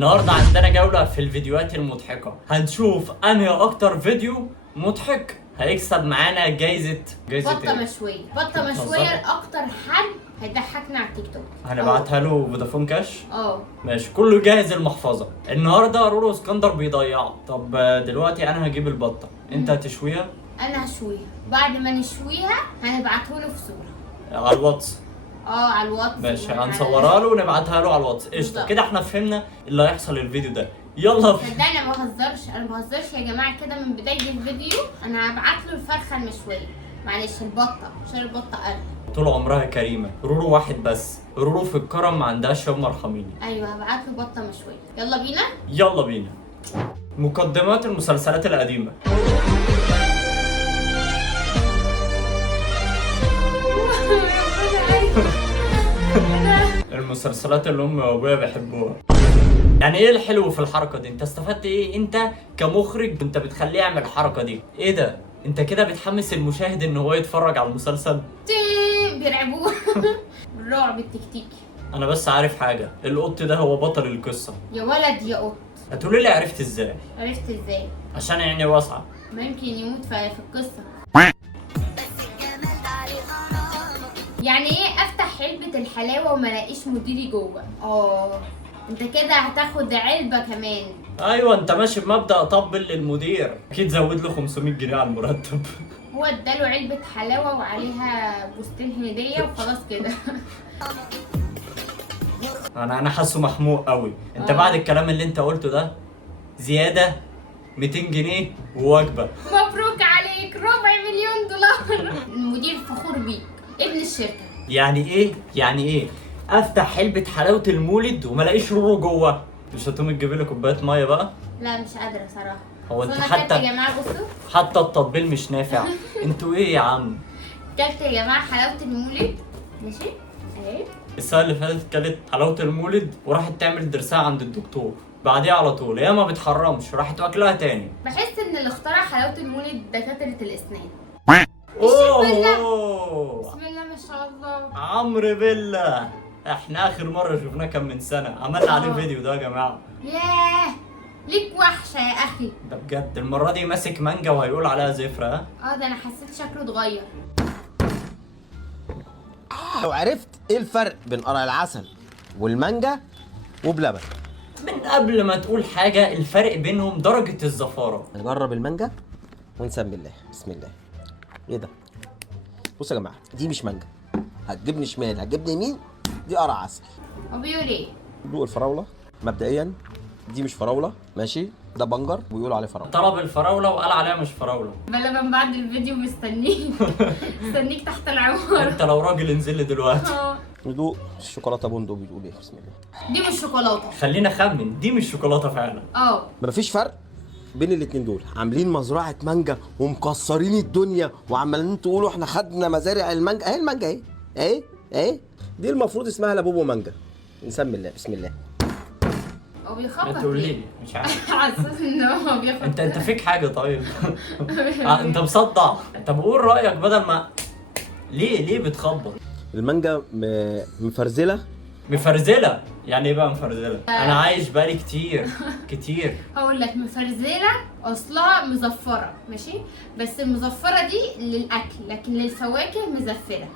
النهارده عندنا جولة في الفيديوهات المضحكة، هنشوف انهي اكتر فيديو مضحك هيكسب معانا جايزة بطة مشوية. بطة مشوية لأكتر حد هيضحكنا على التيك توك. هنبعتها له فودافون كاش. ماشي، كله جاهز المحفظة. النهارده رورو اسكندر بيضيعها. طب دلوقتي انا هجيب البطة، انت هتشويها؟ انا هشويها، بعد ما نشويها هنبعته له في صورة على الواتس. على الواتس. ماشي، هنصورها له ونبعتها له على الواتس. قشطة كده، احنا فهمنا اللي هيحصل الفيديو ده. يلا صدقني انا ما بهزرش يا جماعه. كده من بدايه الفيديو انا هبعت له الفرخه المشويه. معلش البطه، عشان البطه قلب. طول عمرها كريمه. رورو واحد بس، رورو في الكرم ما عندهاش يوم ارحميني. ايوه هبعت له بطه مشويه. يلا بينا. يلا بينا. مقدمات المسلسلات القديمه. المسلسلات اللي امي وابويا بيحبوها. يعني ايه الحلو في الحركه دي؟ انت استفدت ايه انت كمخرج انت بتخليه يعمل الحركه دي؟ ايه ده؟ انت كده بتحمس المشاهد ان هو يتفرج على المسلسل. بيرعبوه. الرعب التكتيكي. انا بس عارف حاجه، القط ده هو بطل القصه. يا ولد يا قط. هتقولي لي عرفت ازاي؟ عرفت ازاي؟ عشان عيني واسعه. ما يمكن يموت في القصه. يعني ايه افتح علبه الحلاوه وما الاقيش مديري جوه؟ انت كده هتاخد علبه كمان. ايوه، انت ماشي بمبدأ طبل للمدير، اكيد زود له 500 جنيه على المرتب. هو اداله علبه حلاوه وعليها بوستين هديه وخلاص كده. انا حاسه محموق قوي. انت بعد الكلام اللي انت قلته ده زياده 200 جنيه ووجبه. مبروك عليك، $250,000. المدير فخور بيك، ابن الشركه. يعني ايه افتح علبه حلاوه المولد وما الاقيش رورو جوه؟ مش هتقوم تجيب لي كوبايه ميه بقى؟ لا مش قادره صراحه. هو انت حتى يا جماعه بصوا، حتى التطبيل مش نافع. انتوا ايه يا عم؟ كلت يا جماعه حلاوه المولد. ماشي اهي. السنه اللي فاتت كلت حلاوه المولد وراحت تعمل درسها عند الدكتور، بعديها على طول هي ما بتحرمش راحت واكلها تاني. بحس ان اللي اخترع حلاوه المولد دكاتره الاسنان. اوه بسم الله ما شاء الله. عمرو بيلا، احنا اخر مره شفناه كان من سنه، عملنا عليه فيديو ده يا جماعه. ياه ليك وحشه يا اخي. ده بجد المره دي ماسك مانجا وهيقول عليها زفره. ها ده انا حسيت شكله اتغير. لو عرفت ايه الفرق بين قرع العسل والمانجا وبلبن. من قبل ما تقول حاجه، الفرق بينهم درجه الزفاره. نجرب المانجا ونسمي الله. بسم الله. ايه ده؟ بصوا يا جماعه، دي مش مانجا، هتجيبني شمال هتجيبني يمين، دي قرع عسل. هو بيقول ايه؟ دوق الفراوله. مبدئيا دي مش فراوله، ماشي، ده بنجر ويقولوا عليه فراوله. طلب الفراوله وقال عليها مش فراوله. بلبن بعد الفيديو مستنيك تحت العماره. انت لو راجل انزل لي دلوقتي. ندوق الشوكولاته بندق. بيقول ايه؟ بسم الله. دي مش شوكولاته. خلينا اخمن، دي مش شوكولاته فعلا. مفيش فرق بين الاتنين دول. عاملين مزرعه مانجا ومكسرين الدنيا وعمالين تقولوا احنا خدنا مزارع المانجا. اهي المانجا اهي دي المفروض اسمها لابوبو مانجا. نسمي الله. بسم الله. هو بيخبط تقول ليه؟ لي مش عارف. حاسس ان هو بياخد. انت فيك حاجه طيب. انت مصدع. طب قول رايك بدل ما ليه بتخبط؟ المانجا مفرزله. يعني ايه بقى مفرزله؟ انا عايش بقالي كتير. هقول لك مفرزله اصلها مزفره، ماشي، بس المزفره دي للاكل لكن للفواكه مزفره.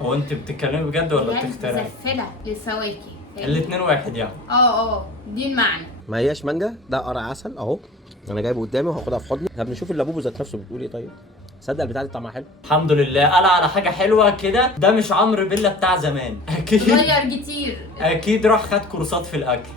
هو انت بتتكلمي بجد ولا بتخترعي؟ مزفره للفواكه. الاتنين واحد يعني. دي المعنى. ما هياش مانجا، ده قرع عسل اهو. انا جايبه قدامي وهاخدها في حضني. طب نشوف اللابوبو ذات نفسه بتقول ايه. طيب صدق البتاع دي طعمها حلو. الحمد لله قال على حاجه حلوه كده. ده مش عمرو بيلا بتاع زمان. غير كتير. اكيد راح خد كورسات في الاكل.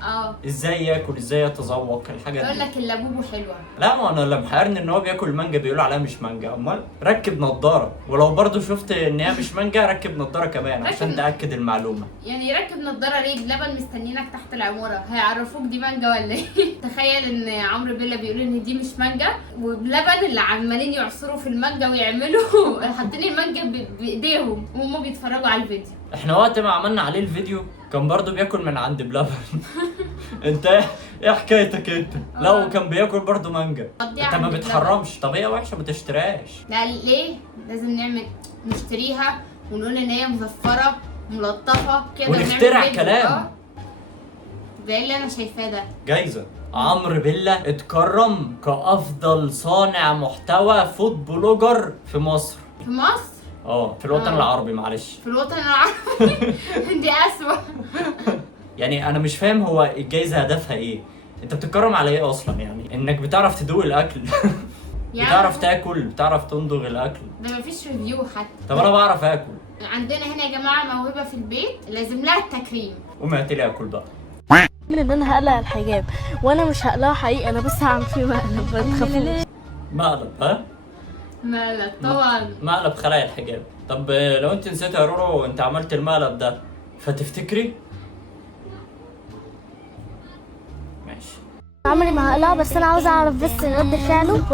ازاي ياكل، ازاي يتذوق الحاجات دي. يقول لك اللابوبو حلوه. لا، ما انا اللي محيرني ان هو بياكل مانجا بيقولوا عليها مش مانجا. امال ركب نضاره، ولو برضو شفت ان هي مش مانجا ركب نضاره كمان عشان تاكد المعلومه. يعني ركب نضاره ليه؟ بلبن مستنينك تحت العماره، هيعرفوك دي مانجا ولا ايه؟ تخيل ان عمرو بيلا بيقول ان دي مش مانجا، وبلبن اللي عمالين يعصروا في المانجا ويعملوا حاطين المانجا بايديهم وهم بيتفرجوا على الفيديو. احنا وقت ما عملنا عليه الفيديو كان برضو بياكل من عند بلبن. انت ايه حكايتك انت؟ لا وكان بياكل برضو مانجا. انت ما بتحرمش. طب هي وحشه ما تشتريهاش. لا ليه؟ لازم نشتريها ونقول ان هي مزفره ملطفه كده ونخترع كلام. ده ايه اللي انا شايفاه ده؟ جايزة عمرو بيلا اتكرم كأفضل صانع محتوى فود بلوجر في مصر. في مصر؟ في الوطن العربي معلش. في الوطن العربي. دي اسوأ. يعني انا مش فاهم هو الجايزة هدفها ايه؟ انت بتتكرم على ايه اصلا؟ يعني انك بتعرف تدوق الاكل. بتعرف تاكل، بتعرف تندغ الاكل. ده مفيش ريفيو حتى. طب انا بعرف اكل. عندنا هنا يا جماعه موهبه في البيت لازم لها التكريم. قوم هاتي لي اكل بقى. ان انا هقلع الحجاب وانا مش هقلعه حقيقي، انا بس هعمل فيه مقلب ما تخافوش. مقلب ها؟ مقلب طبعا. مقلب خلع الحجاب. طب لو انت نسيت يا رورو انت عملت المقلب ده فتفتكري؟ ماشي. عمري ما هقلعه، بس انا عاوزه اعرف بس رد فعله.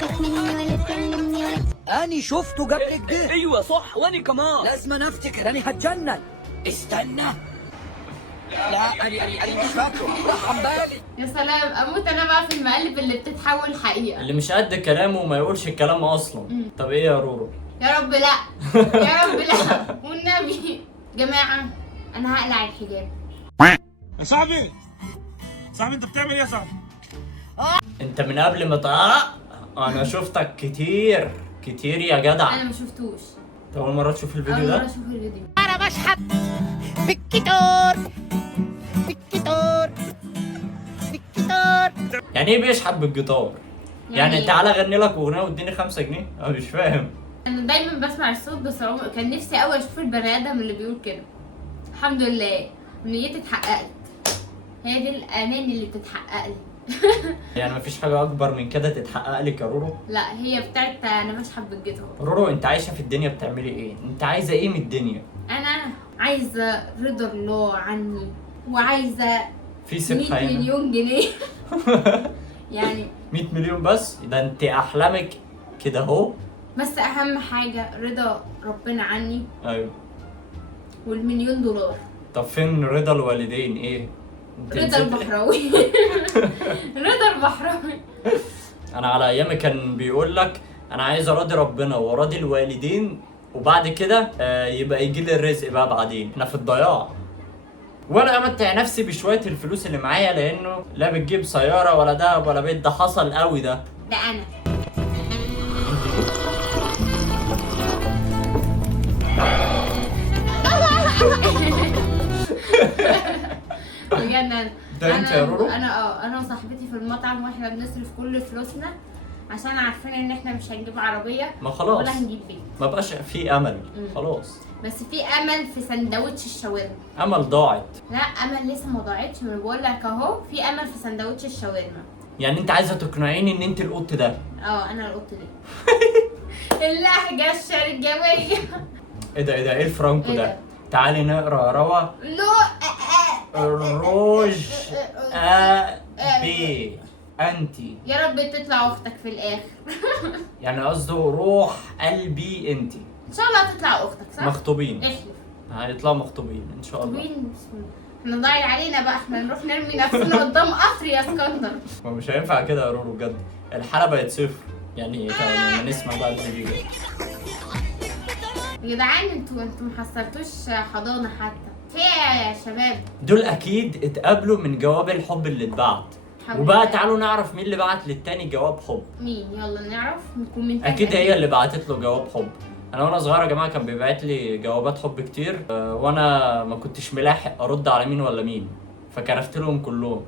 أنا شفته قبل كده. أيوة صح، وأنا كمان لازم أنا أفتكر، أنا هتجنن. استنى. لا أنا مش فاكره، راح عن بالي. يا سلام، اموت انا بقى في المقالب اللي بتتحول حقيقه. اللي مش قد كلامه وما يقولش الكلام اصلا. طب ايه يا رورو؟ يا رب لا. يا رب لا والنبي. جماعه انا هقلع الحجاب. يا صاحبي انت بتعمل ايه يا صاحبي؟ انت من قبل ما انا شفتك كتير يا جدع. انا ما شفتوش. انت اول مرة تشوف الفيديو اول ده؟ مره اشوف الفيديو. أنا بشحت بالكتور. يعني ايه بيشحت بالجيتار؟ يعني تعالى غني لك اغنية واديني 5 جنيه؟ انا مش فاهم. انا دايما بسمع الصوت بس كان نفسي قوي اشوف البني ادم اللي بيقول كده. الحمد لله نيتي اتحققت. هي دي الاماني اللي بتتحقق لي. يعني مفيش حاجة أكبر من كده تتحقق لك يا رورو؟ لا هي بتاعت انا بشحت بالجيتار. رورو أنت عايشة في الدنيا بتعملي إيه؟ أنت عايزة إيه من الدنيا؟ انا عايزه رضا الله عني وعايزه في 100 سبحة هنا. مليون جنيه. يعني 100 مليون بس؟ ده أنت أحلامك كده أهو. بس اهم حاجه رضا ربنا عني أيوه. والمليون دولار. طب فين رضا الوالدين إيه؟ أنت رضا نسيت- البحراوي. رضا البحراوي. أنا على أيامي كان بيقول لك أنا عايز أراضي ربنا وأراضي الوالدين وبعد كده يبقى يجي لي الرزق بقى بعدين. إحنا في الضياع. وانا امتع نفسي بشويه الفلوس اللي معايا لانه لا بتجيب سياره ولا دهب ولا بيت. ده حصل قوي ده. ده انا. بجد ده انت يا رورو؟ انا وصاحبتي في المطعم واحنا بنصرف كل فلوسنا عشان عارفين ان احنا مش هنجيب عربيه ما خلاص ولا هنجيب بيت. ما بقاش في امل. خلاص بس في امل في سندوتش الشاورما. امل ضاعت. لا امل لسه ما ضاعتش. ما بقول لك اهو في امل في سندوتش الشاورما. يعني انت عايزه تقنعيني ان انت القط ده؟ انا القط دي. اللهجه الشرقاويه. ايه الفرانكو إيه ده؟ ده؟ تعالي نقرا روا. روج بي انتي. يا رب تطلع اختك في الاخر. يعني قصده روح قلبي انتي. ان شاء الله هتطلع اختك صح؟ مخطوبين. احلف. هيطلعوا مخطوبين ان شاء الله. مخطوبين بسم الله. احنا ضايع علينا بقى، احنا نروح نرمي نفسنا قدام قطر يا اسكندر. ما مش هينفع كده يا رورو بجد. الحلقه بقت صفر. يعني لما نسمع بقى الفيديو ده. يا جدعان انتوا ما حصلتوش حضانه حتى. فيها يا شباب. دول اكيد اتقابلوا من جواب الحب اللي اتبعت. حول وبقى الله. تعالوا نعرف مين اللي بعت للتاني جواب حب. مين؟ يلا نعرف نكومنتات. اكيد هي اللي بعتت له جواب حب. انا وانا صغير يا جماعه كان بيبعت لي جوابات حب كتير وانا ما كنتش ملاحق ارد على مين ولا مين فكرفت لهم كلهم.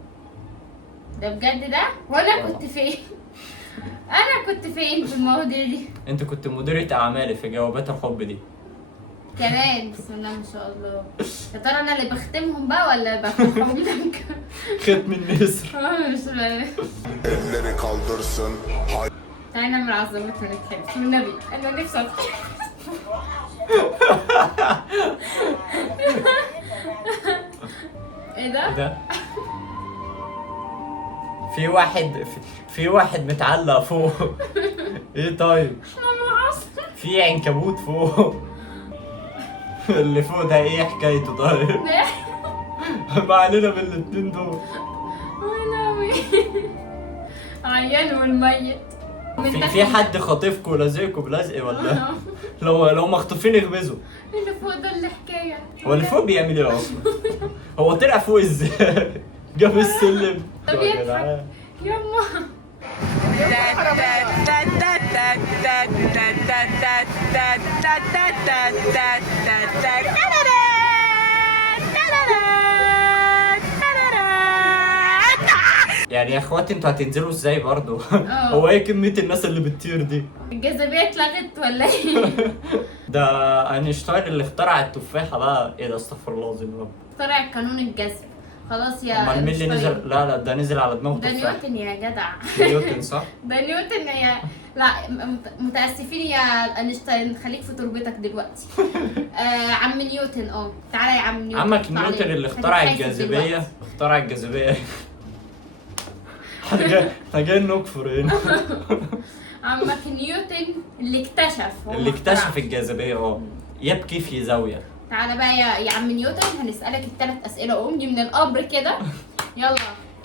ده بجد ده؟ وانا كنت فين؟ انا كنت فين في المواضيع دي؟ انت كنت مديرة اعمالي في جوابات الحب دي. كمان بسم الله ما شاء الله. يا ترى انا اللي بختمهم بقى ولا بختمهم لك؟ ختم النسر. مش فاهم. Elleri kaldırsın. تعالى نعمل عظمتنا نتحب والنبي انا نفسي أضحك. ايه ده؟ ده في واحد متعلق فوق. ايه طيب؟ في عنكبوت فوق. اللي فوق ده ايه حكايته طيب؟ ما علينا بالاتنين دول. عيان والميت. في حد خاطفكوا ولازقكوا بلزق ولا؟ لو مخطوفين اغمزوا. اللي فوق ده اللي حكايه. هو اللي فوق بيعمل ايه اصلا؟ هو طلع فوق ازاي؟ جاب السلم. طب يا يضحك. جدعان. يما يعني يا اخواتي انتوا هتنزلوا ازاي برضه؟ هو ايه كمية الناس اللي بتطير دي؟ الجاذبية اتلغت ولا ايه؟ ده اينشتاين اللي اخترع التفاحة بقى. ايه ده؟ استغفر الله العظيم يا رب. اخترع قانون الجذب. خلاص يا امال مين اللي أينشتاين. نزل؟ لا ده نزل على دماغه ده تفاحة. نيوتن يا جدع. نيوتن صح؟ ده نيوتن يا لا متاسفين يا اينشتاين، خليك في تربتك دلوقتي. عم نيوتن تعالى يا عم نيوتن. عمك اطلع نيوتن لنا. اللي اخترع خليك خايف الجاذبية. دلوقتي. اخترع الجاذبية. احنا جايين نكفر هنا. عمك نيوتن اللي اكتشف. هو اللي ما اكتشف اخترعش. الجاذبية يبكي في زاوية. تعالى بقى يا عم نيوتن، هنسألك الثلاث أسئلة دي من القبر كده. يلا،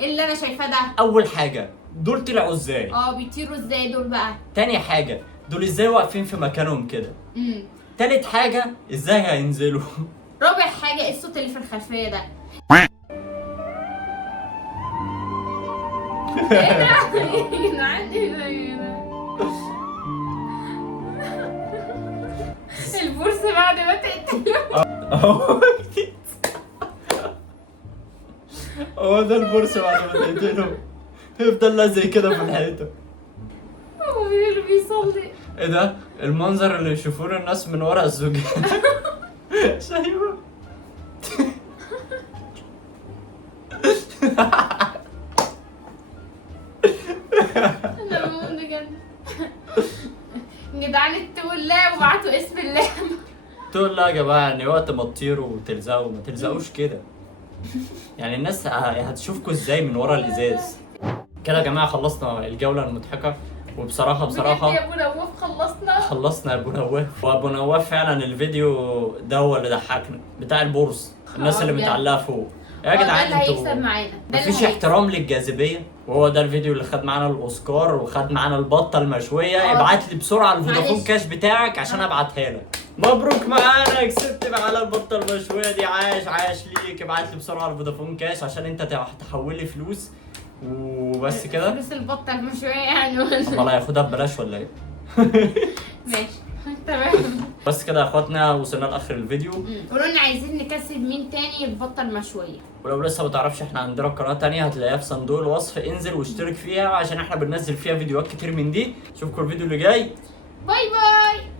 ايه اللي انا شايفاه ده؟ أول حاجة دول طلعوا ازاي؟ بيطيروا ازاي دول بقى؟ تاني حاجة دول ازاي واقفين في مكانهم كده؟ امم تالت حاجة ازاي هينزلوا؟ رابع حاجة، ايه الصوت اللي في الخلفية ده؟ ايه ده؟ ايه ده؟ البورصة بعد ما تقتله. هو ده البورصة بعد ما تقتله يفضل لازق كده في الحيطة. هو مين اللي بيصلي؟ ايه ده؟ المنظر اللي يشوفونه الناس من ورا الزجاج. شايفه؟ انا بموت بجد. جدعان اتقوا الله وبعتوا اسم الله. تقول لا يا جماعة يعني وقت ما تطيروا وتلزقوا ما تلزقوش كده. يعني الناس هتشوفكوا ازاي من ورا الازاز. كده يا جماعة خلصنا الجولة المضحكة. وبصراحة بجد يا بصراحة ابو نواف خلصنا. خلصنا يا ابو نواف. وابو نواف فعلا الفيديو ده هو اللي ضحكنا بتاع البورص. الناس اللي بجد. متعلقة فوق. يا ده جدعان اللي هيكسب انتوا معانا، ده اللي مفيش هيكسب. احترام للجاذبية. وهو ده الفيديو اللي خد معانا الاوسكار وخد معانا البطة المشوية. ابعت لي بسرعة الفودافون معلش. كاش بتاعك عشان ابعتها لك. مبروك معانا كسبت معانا البطة المشوية دي. عاش ليك. ابعت لي بسرعة الفودافون كاش عشان انت تحول لي فلوس وبس كده. فلوس البطة المشوية يعني ولا؟ امال هياخدها ببلاش ولا ايه؟ ماشي تمام. بس كده يا اخواتنا وصلنا لاخر الفيديو. قولوا لنا عايزين نكسب مين تاني البطة المشوية. ولو لسه ما تعرفش احنا عندنا قناه تانية هتلاقيها في صندوق الوصف. انزل واشترك فيها عشان احنا بننزل فيها فيديوهات كتير من دي. اشوفكم الفيديو اللي جاي. باي باي.